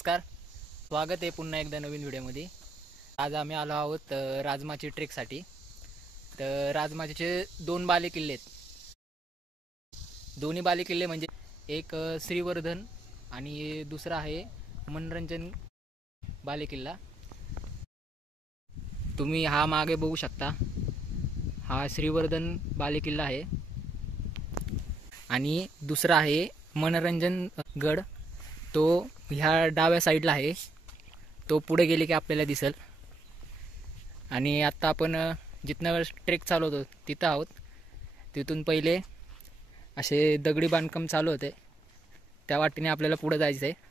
नमस्कार, स्वागत आहे पुन्हा एकदा नवीन व्हिडिओमध्ये। आज आम्ही आलो आहोत राजमाची ट्रेकसाठी। तर राजमाचे दोन बालेकिल्ले आहेत। दोन्ही बालेकिल्ले म्हणजे एक श्रीवर्धन आणि दुसरा आहे मनोरंजन बालेकिल्ला। तुम्ही हा मागे बघू शकता, हा श्रीवर्धन बालेकिल्ला आहे आणि दुसरा आहे मनोरंजन गड। तो ह्या डाव्या साईडला आहे, तो पुढे गेले की आपल्याला दिसेल। आणि आता आपण जिथनं ट्रेक चालू होतो तिथं आहोत। तिथून पहिले असे दगडी बांधकाम चालू होते, त्या वाटेने आपल्याला पुढे जायचं आहे।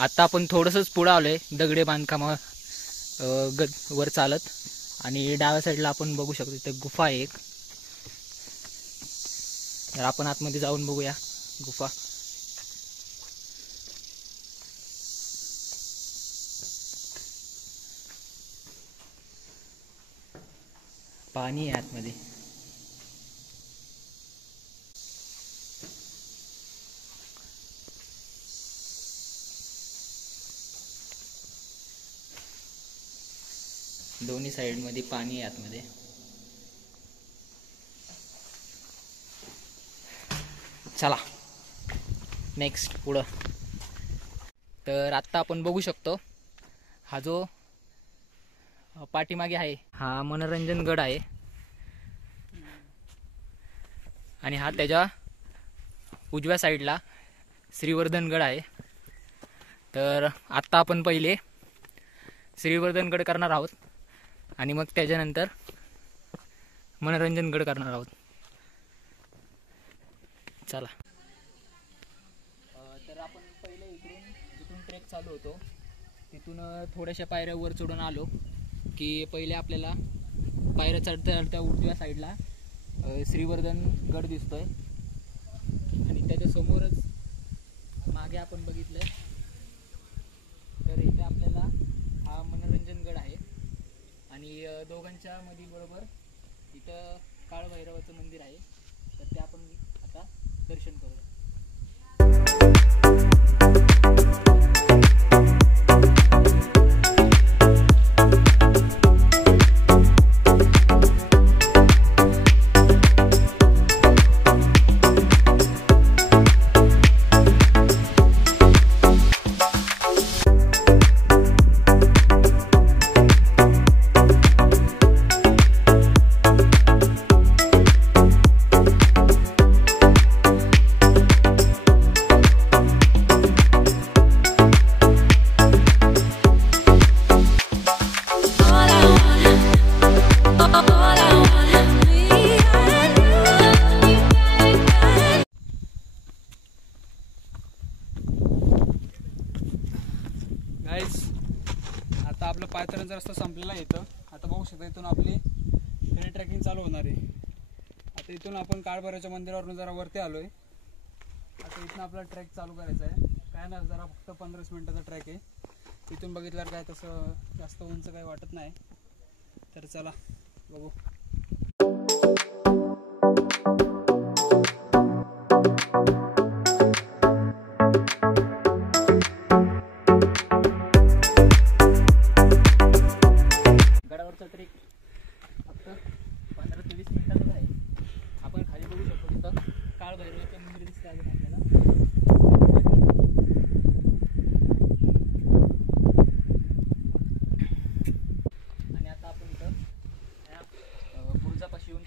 आता आपण थोडंसंच पुढे आलोय दगडी बांधकाम वर चालत, आणि डाव्या साईडला आपण बघू शकतो इथे गुफा आहे एक। तर आपण आतमध्ये जाऊन बघूया गुफा। पाणी आहे आतमध्ये। दोन्ही साइड मध्ये पाणी आहे आतमध्ये। चला नेक्स्ट पुढं। तर आता आपण बघू शकतो, हा जो पाठीमागे आहे हा मनोरंजन गड आहे, आणि हा त्याच्या उजव्या साईडला श्रीवर्धन गड आहे। तर आता आपण पहिले श्रीवर्धन गड करणार आहोत आणि मग त्याच्यानंतर मनोरंजन गड करणार आहोत। चला। तर आपण पहिले जिथून ट्रेक चालू होतो तिथून थोड्याशा पायऱ्या वर चढून आलो की पहिले आपल्याला पायऱ्या चढता चढता उजव्या साईडला श्रीवर्धन गड दिसतोय, आणि त्याच्या समोरच मागे आपण बघितलं तर इथे आपल्याला हा मनोरंजन गड आहे, आणि दोघांच्या मध्ये बरोबर इथं काळभैरवाचं मंदिर आहे। तर ते आपण आता दर्शन करूया। आता आपलं पायथ्याचा रस्ता संपलेला आहे। इथं आता बघू शकता, इथून आपली थ्री ट्रेकिंग चालू होणार आहे। आता इथून आपण काळभैरवाच्या मंदिरावरून जरा वरती आलोय। आता इथून आपला ट्रेक चालू करायचा आहे। काय नाही, जरा फक्त 15 मिनिटाचा ट्रॅक आहे। इथून बघितल्यावर काय तसं जास्त उंच काही वाटत नाही। तर चला बघू। ट्रेक फक्त 15 ते 20 मिनिटातच आहे। आपण खाली बघू शकतो, तिथं काळभैरवाचं मंदिर दिसतं अजून आपल्याला। आणि आता आपण इथं बुरुजापाशी येऊन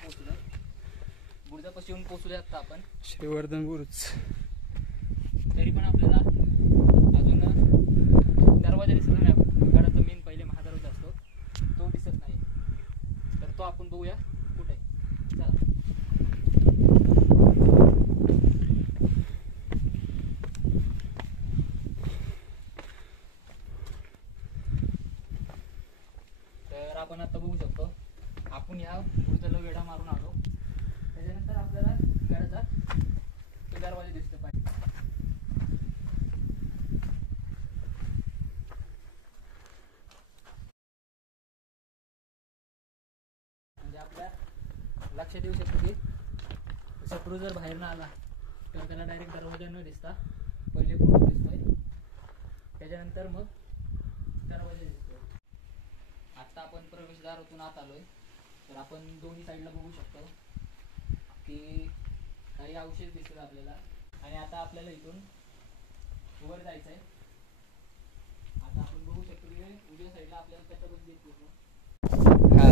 पोहोचलोय आता आपण श्रीवर्धन बुरुज। तरी पण आपल्याला अजून दरवाजा दिसला नाही। गडाचा मेन पहिले महादरवाजा असतो, तो दिसत नाही। तर तो आपण बघूया कुठे। चला। तर आपण आता बघू शकतो, आपण ह्या बुरुजाला वेढा मारून आलो। त्याच्यानंतर आपल्याला गडाचा दरवाजा दिसतो पाहिजे। आपल्या लक्षात येऊ शकतो की शत्रू जर बाहेर न आला तर त्याला डायरेक्ट दरवाजा न दिसता पहिले पूर्ण दिसतोय, त्याच्यानंतर मग दरवाजा दिसतोय. आता आपण प्रवेशद्वारातून आत आलोय, तर आपण दोन्ही साईडला बघू शकतो की काही अवशेष दिसतात आपल्याला. आणि आता आपल्याला इथून वर जायचं आहे. आता आपण बघू शकतो की उजव्या साईडला आपल्याला त्याच्याबद्दल दिसतो. हा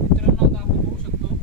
मित्रांनो, आता आपण बघू शकतो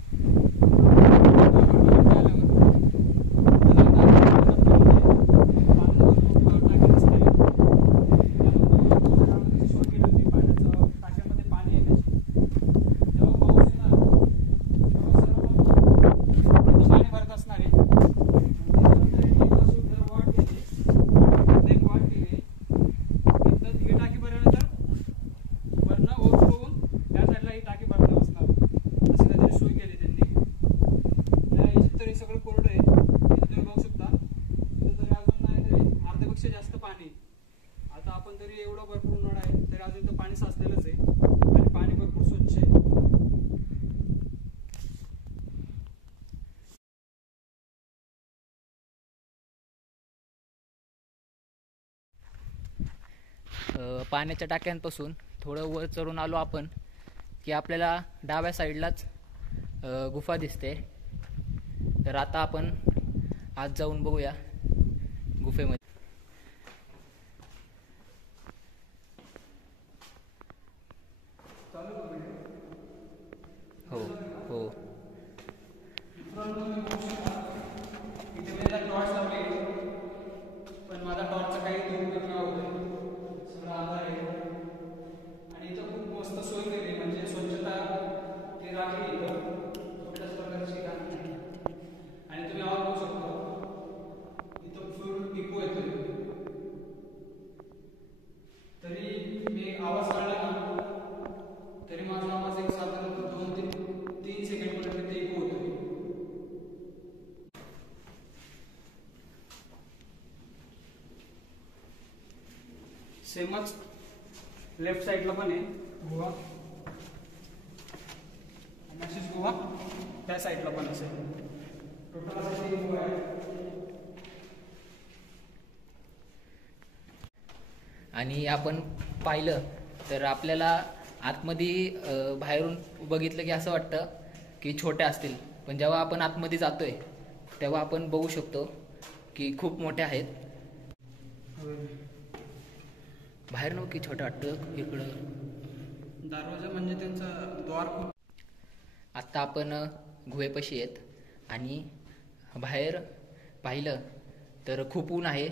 जास्त पाणी. आता आपण तरी एवढं भरपूर उन्हाळा आहे तरी अजून तर पाणी साचलेलंच आहे आणि पाणी भरपूर स्वच्छ आहे. पाण्याच्या टाक्यांपासून थोडं वर चढून आलो आपण की आपल्याला डाव्या साईडलाच गुफा दिसते. तर आता आपण आत जाऊन बघूया गुफेमध्ये. हो हो पण माझा टॉर्चचा काही दुरुपयोग नाही होत, सगळं आधार आहे. आणि इथं खूप मस्त सोय केली, म्हणजे स्वच्छता ती राखली इथं कुठल्याच प्रकारची काम नाही. आणि तुम्ही आवाज बघू शकता इथं फुल इको येतोय, तरी मी आवाज काढला ना तरी माझा आवाज एक साधारण 2 ते 3 सेकंडपर्यंत ते इको होतोय. सेमच लेफ्ट साईडला पण आहे गुहा, अशीच गुहा त्या साईडला पण असेल. टोटल असे 3 गुहा आहेत. आणि आपण पाहिलं तर आपल्याला आतमध्ये बाहेरून बघितलं की असं वाटतं की छोट्या असतील, पण जेव्हा आपण आतमध्ये जातोय तेव्हा आपण बघू शकतो की खूप मोठ्या आहेत. बाहेर नव्ह की छोटं वाटतं इकडं. दरवाजा म्हणजे त्यांचा द्वार खूप. आत्ता आपण गुहेपाशी आहेत आणि बाहेर पाहिलं तर खूप ऊन आहे.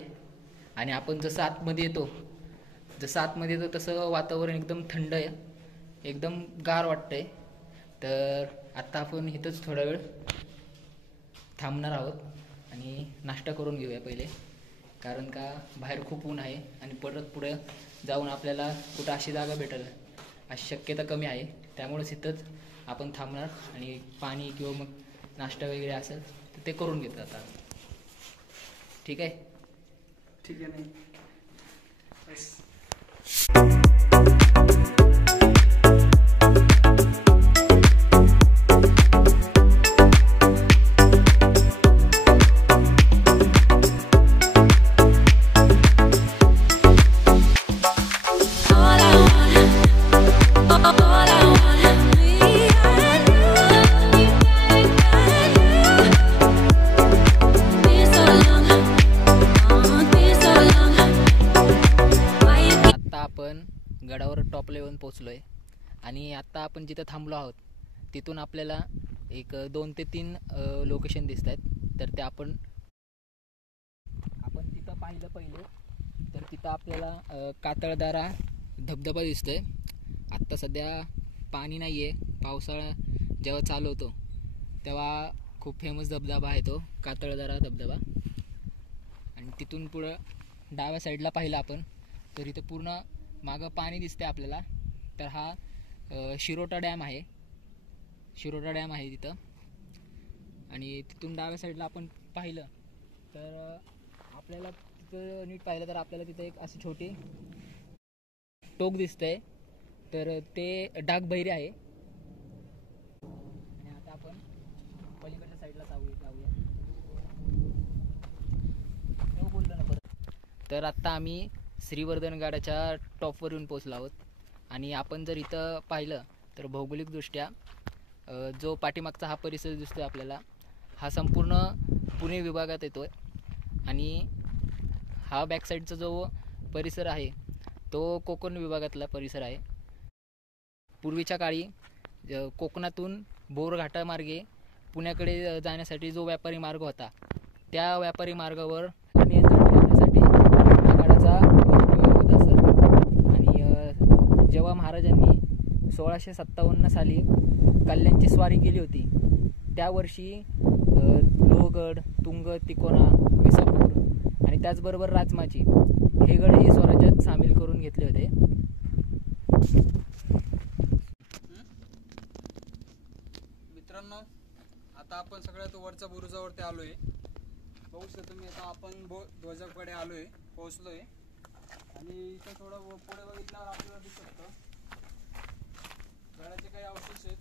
आणि आपण जसं आतमध्ये येतो तसं वातावरण एकदम थंड आहे, एकदम गार वाटतंय. तर आत्ता आपण इथंच थोडा वेळ थांबणार आहोत आणि नाश्ता करून घेऊया पहिले, कारण का बाहेर खूप ऊन आहे आणि परत पुढे जाऊन आपल्याला कुठं अशी जागा भेटेल अशी शक्यता कमी आहे. त्यामुळेच इथंच आपण थांबणार आणि पाणी किंवा मग नाश्ता वगैरे असेल तर ते करून घेतात आता. ठीक आहे. ठीक आहे. नाही येस. गडावर टॉपला येऊन पोचलोय आणि आता आपण जिथं थांबलो आहोत तिथून आपल्याला एक 2 ते 3 लोकेशन दिसत आहेत. तर ते आपण तिथं पाहिलं पहिले तर तिथं आपल्याला कातळदारा धबधबा दिसतोय. आत्ता सध्या पाणी नाही आहे, पावसाळा जेव्हा चालू होतो तेव्हा खूप फेमस धबधबा आहे तो कातळदारा धबधबा. आणि तिथून पुढं डाव्या साईडला पाहिलं आपण तर इथं पूर्ण मागं पाणी दिसते आपल्याला. तर हा शिरोटा डॅम आहे, तिथं. आणि तिथून डाव्या साईडला आपण पाहिलं तर आपल्याला तिथं नीट पाहिलं तर आपल्याला तिथं एक अशी छोटी टोक दिसतंय. तर ते डागबैरी आहे. साईडला जाऊया. हो बोललो ना परत. तर आत्ता आम्ही श्रीवर्धनगडाच्या टॉपवर येऊन पोचलो आहोत. आणि आपण जर इथं पाहिलं तर भौगोलिकदृष्ट्या जो पाठीमागचा हा परिसर दिसतोय आपल्याला, हा संपूर्ण पुणे विभागात येतोय. आणि हा बॅकसाईडचा जो परिसर आहे तो कोकण विभागातला परिसर आहे. पूर्वीच्या काळी कोकणातून बोरघाटामार्गे पुण्याकडे जाण्यासाठी जो व्यापारी मार्ग होता, त्या व्यापारी मार्गावर नियंत्रण ठेवण्यासाठी हा गडाचा उपयोग होत असत. आणि जेव्हा महाराजांनी 1657 साली कल्याणची स्वारी केली होती, त्या वर्षी लोहगड, तुंग, तिकोना, विसापूर आणि त्याचबरोबर राजमाची हे गडही स्वराज्यात सामील करून घेतले होते. मित्रांनो, आता आपण सगळ्यात वरच्या बुरुजावरती आलोय. बघू शकता तुम्ही, आता आपण ध्वजाकडे आलोय, पोहोचलोय. आणि इथं थोडं पुढे बघितल्यावर आपल्याला दिसू शकतं गडाचे काही अवशेष आहेत.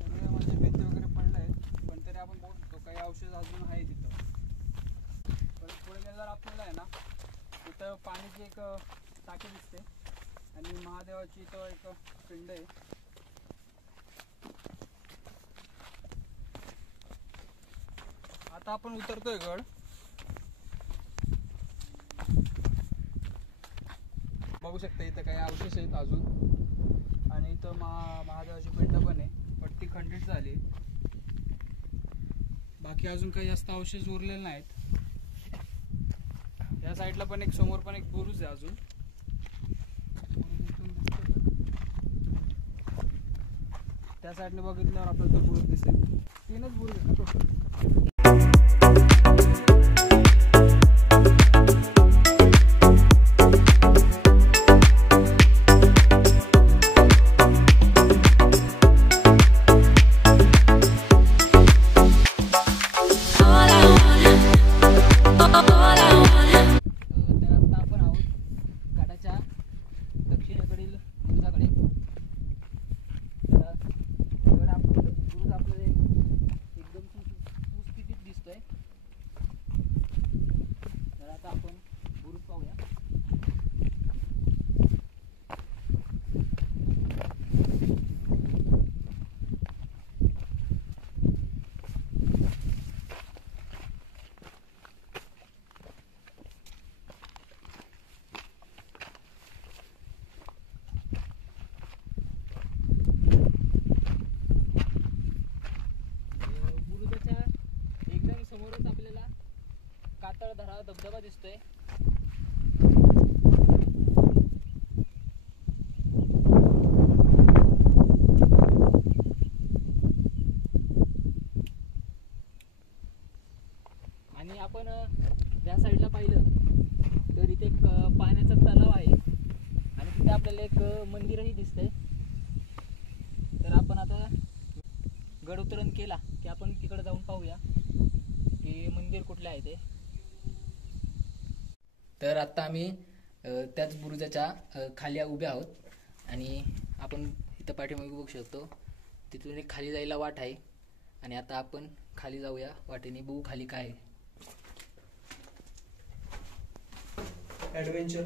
सगळे म्हणजे भिंती वगैरे पडले आहेत, पण तरी आपण बघू शकतो काही अवशेष अजून आहे तिथं. पण पुढे गेल्यावर आपल्याला आहे ना, तिथं पाण्याची एक टाकी दिसते आणि महादेवाची इथं एक पिंड आहे. आता आपण उतरतोय गड. बघू शकता इथं काही अवशेष आहेत अजून. आणि इथं महादेवाची पिंड पण आहे, पण ती खंडित झाली. बाकी अजून काही जास्त अवशेष उरलेले नाहीत. या साईडला पण एक समोर पण एक बुरुज आहे अजून. त्या साईडने बघितल्यावर आपल्याला तो बुरुज दिसेल. 3च बुरुज आहेत ना टोटल. समोरच आपल्याला कातळधरा धबधबा दिसतोय. आणि आपण या साईडला पाहिलं तर इथे एक पाण्याचा तलाव आहे आणि तिथे आपल्याला एक मंदिरही दिसतंय. तर आपण आता गड उतरण केला की आपण तिकडे जाऊन पाहूया की मंदिर कुठले आहे ते. तर आता आम्ही त्याच बुरुजाच्या खाली उभे आहोत आणि आपण इथं पाठीमागे बघू शकतो. तिथून एक खाली जायला वाट आहे आणि आता आपण खाली जाऊया वाटेने, बघू खाली काय आहे. ॲडव्हेंचर